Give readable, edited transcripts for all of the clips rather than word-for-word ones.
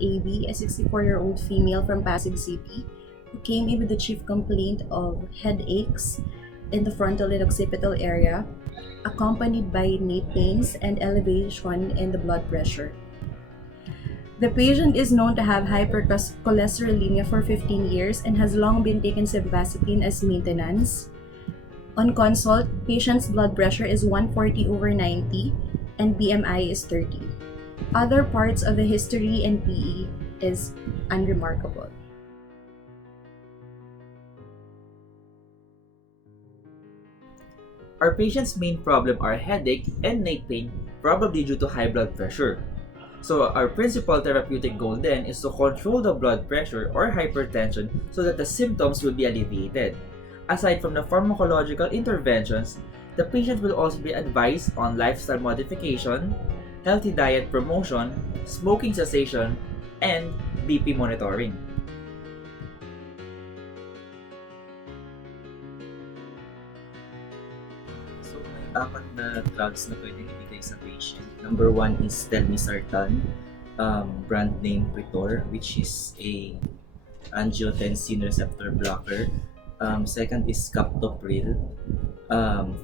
AB, a 64-year-old female from Pasig City, who came in with the chief complaint of headaches in the frontal and occipital area, accompanied by knee pains and elevation in the blood pressure. The patient is known to have hypercholesterolemia for 15 years and has long been taking simvastatin as maintenance. On consult, patient's blood pressure is 140/90 and BMI is 30. Other parts of the history and PE is unremarkable. Our patient's main problem are headache and neck pain, probably due to high blood pressure. So our principal therapeutic goal then is to control the blood pressure or hypertension so that the symptoms will be alleviated. Aside from the pharmacological interventions, the patient will also be advised on lifestyle modification, healthy diet promotion, smoking cessation, and BP monitoring. So may apat na drugs na pwedeng ibigay sa patient. Number 1 is telmisartan, brand name Pritor, which is a angiotensin receptor blocker. Second is captopril.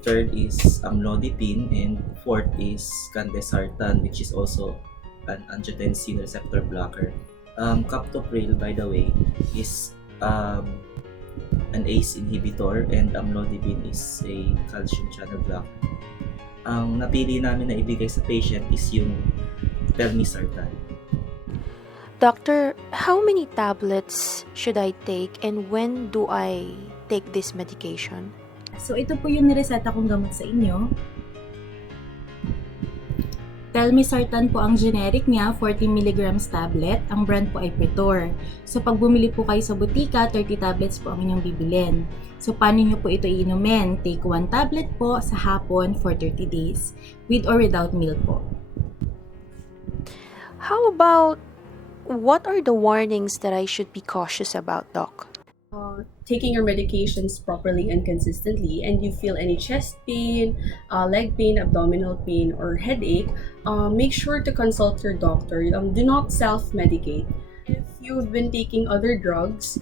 Third is amlodipine, and fourth is candesartan, which is also an angiotensin receptor blocker. Captopril, by the way, is an ACE inhibitor, and amlodipine is a calcium channel blocker. Ang napili namin na ibigay sa patient is yung telmisartan. Doctor, how many tablets should I take and when do I take this medication? So ito po yung nireseta kong gamot sa inyo. Telmisartan po ang generic niya, 40 mg tablet. Ang brand po ay Pritor. So pag bumili po kayo sa butika, 30 tablets po ang inyong bibilin. So paano nyo po ito iinumin? Take 1 tablet po sa hapon for 30 days, with or without meal po. How about what are the warnings that I should be cautious about, Doc? Taking your medications properly and consistently, and you feel any chest pain, leg pain, abdominal pain, or headache, make sure to consult your doctor. Do not self-medicate. If you've been taking other drugs,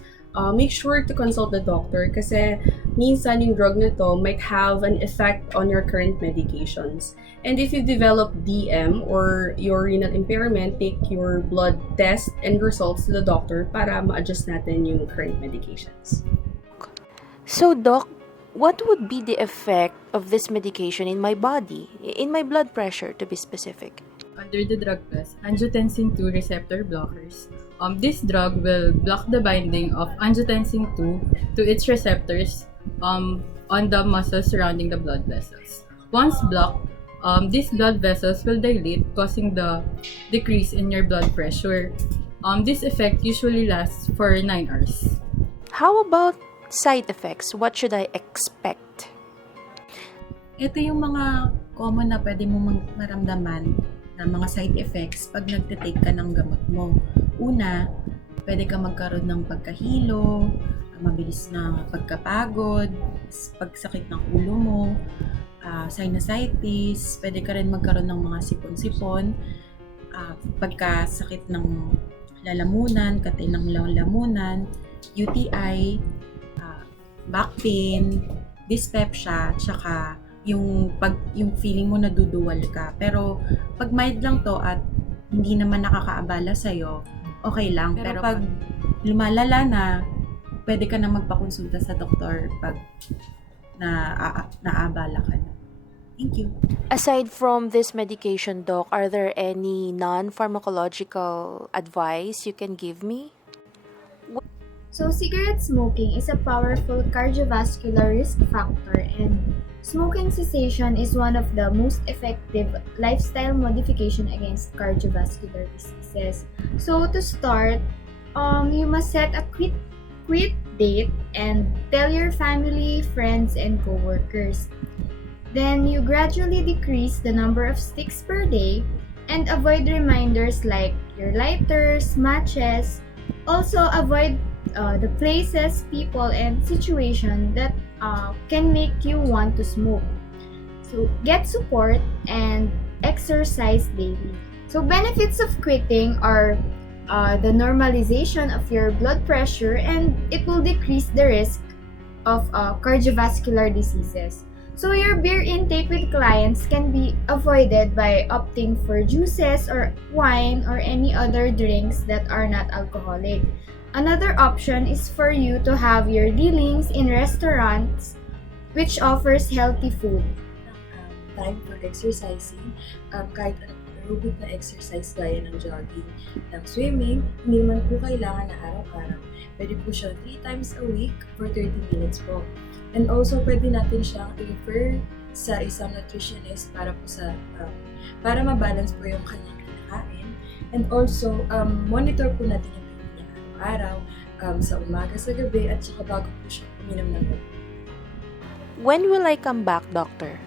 make sure to consult the doctor kasi minsan yung drug na to might have an effect on your current medications. And if you develop DM or your renal impairment, take your blood test and results to the doctor para ma-adjust natin yung current medications. So, Doc, what would be the effect of this medication in my body, in my blood pressure to be specific? Under the drug class, angiotensin 2 receptor blockers. This drug will block the binding of angiotensin 2 to its receptors on the muscles surrounding the blood vessels. Once blocked, these blood vessels will dilate, causing the decrease in your blood pressure. This effect usually lasts for 9 hours. How about side effects? What should I expect? Ito yung mga common na pwede mo maramdaman na mga side effects pag nagtitake ka ng gamot mo. Una, pwede ka magkaroon ng pagkahilo, mabilis na pagkapagod, pagsakit ng ulo mo, sinusitis, pwede ka rin magkaroon ng mga sipon-sipon, pagkasakit ng lalamunan, katay ng lalamunan, UTI, back pain, dyspepsia, tsaka yung feeling mo naduduwal ka. Pero pag mild lang to at hindi naman nakakaabala sa'yo, okay lang. Pero pag lumalala na, pwede ka na magpakonsulta sa doktor pag naabala ka na. Thank you. Aside from this medication, Doc, are there any non-pharmacological advice you can give me? So, cigarette smoking is a powerful cardiovascular risk factor, and smoking cessation is one of the most effective lifestyle modification against cardiovascular diseases. So, to start, you must set a quit date and tell your family, friends, and coworkers. Then, you gradually decrease the number of sticks per day and avoid reminders like your lighters, matches. Also, avoid the places, people, and situation that can make you want to smoke. So, get support and exercise daily. So, benefits of quitting are the normalization of your blood pressure, and it will decrease the risk of cardiovascular diseases. So your beer intake with clients can be avoided by opting for juices or wine or any other drinks that are not alcoholic. Another option is for you to have your dealings in restaurants which offers healthy food. Time for exercising, kahit anong aerobic na exercise gaya ng jogging, ng swimming, hindi naman po kailangan na araw-araw. Pwede po siya 3 times a week for 30 minutes po. And also, pwede natin siyang i-refer sa isang nutritionist para mabalance po yung kanyang kinakain. And also, monitor po natin yung pagkain niya araw-araw, sa umaga, sa gabi, at saka bago po siya uminom ng gabi. When will I come back, doctor?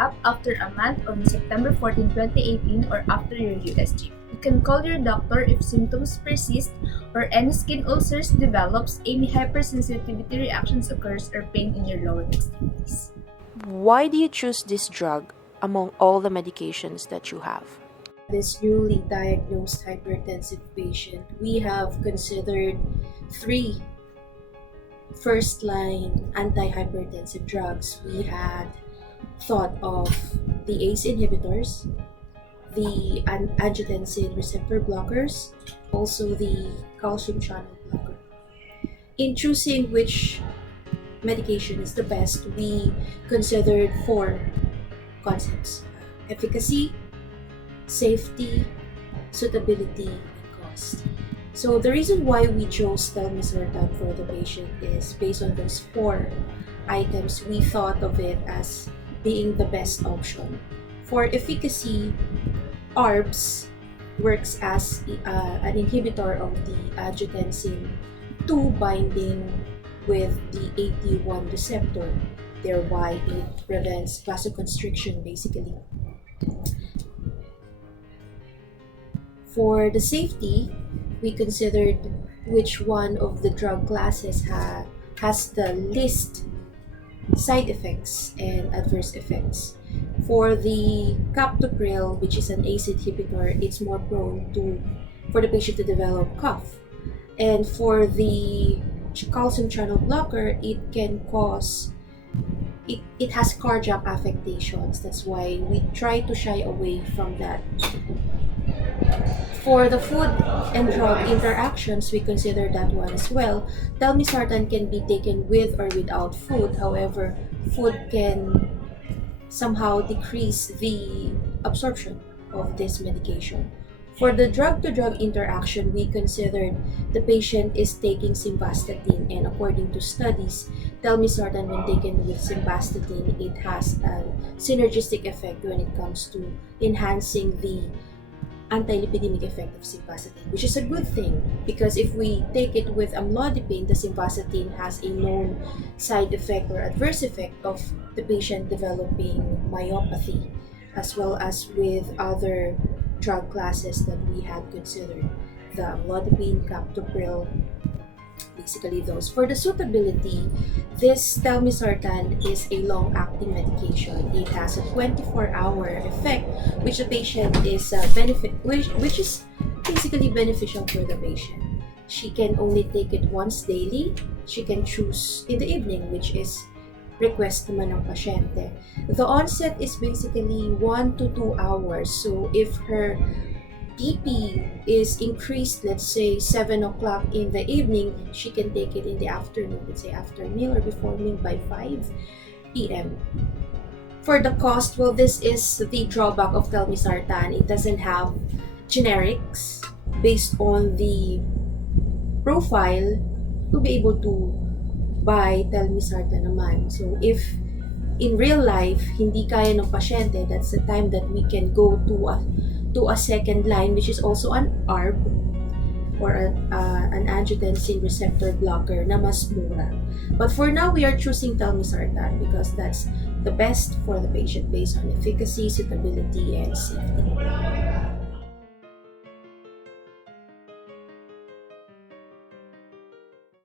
Up after a month on September 14, 2018 or after your USG. You can call your doctor if symptoms persist or any skin ulcers develops, any hypersensitivity reactions occurs, or pain in your lower extremities. Why do you choose this drug among all the medications that you have? This newly diagnosed hypertensive patient, we have considered 3 first-line antihypertensive drugs. We had thought of the ACE inhibitors, the angiotensin receptor blockers, also the calcium channel blocker. In choosing which medication is the best, we considered 4 concepts: efficacy, safety, suitability, and cost. So the reason why we chose telmisartan for the patient is based on those 4 items. We thought of it as being the best option. For efficacy, ARBs works as an inhibitor of the angiotensin 2 binding with the AT1 receptor, thereby it prevents vasoconstriction basically. For the safety, we considered which one of the drug classes has the least side effects and adverse effects. For the captopril, which is an ACE inhibitor, it's more prone for the patient to develop cough. And for the calcium channel blocker, it has cardiac affectations. That's why we try to shy away from that. For the food and drug interactions, we consider that one as well. Telmisartan can be taken with or without food. However, food can somehow decrease the absorption of this medication. For the drug-to-drug interaction, we considered the patient is taking simvastatin, and according to studies, telmisartan when taken with simvastatin, it has a synergistic effect when it comes to enhancing the anti-lipidemic effect of simvastatin, which is a good thing because if we take it with amlodipine, the simvastatin has a known side effect or adverse effect of the patient developing myopathy, as well as with other drug classes that we had considered, the amlodipine, captopril, basically those. For the suitability, this telmisartan is a long-acting medication. It has a 24-hour effect, which the patient is which is basically beneficial for the patient. She can only take it once daily. She can choose in the evening, which is request naman ng pasyente. The onset is basically 1 to 2 hours. So if her BP is increased, let's say 7 o'clock in the evening, she can take it in the afternoon, let's say after meal or before meal by 5 p.m. For the cost, well, this is the drawback of telmisartan. It doesn't have generics based on the profile to be able to buy telmisartan naman. So if in real life, hindi kaya ng pasyente, that's the time that we can go to a second line, which is also an ARB or an angiotensin receptor blocker na mas mura. But for now, we are choosing telmisartan because that's the best for the patient based on efficacy, suitability, and safety.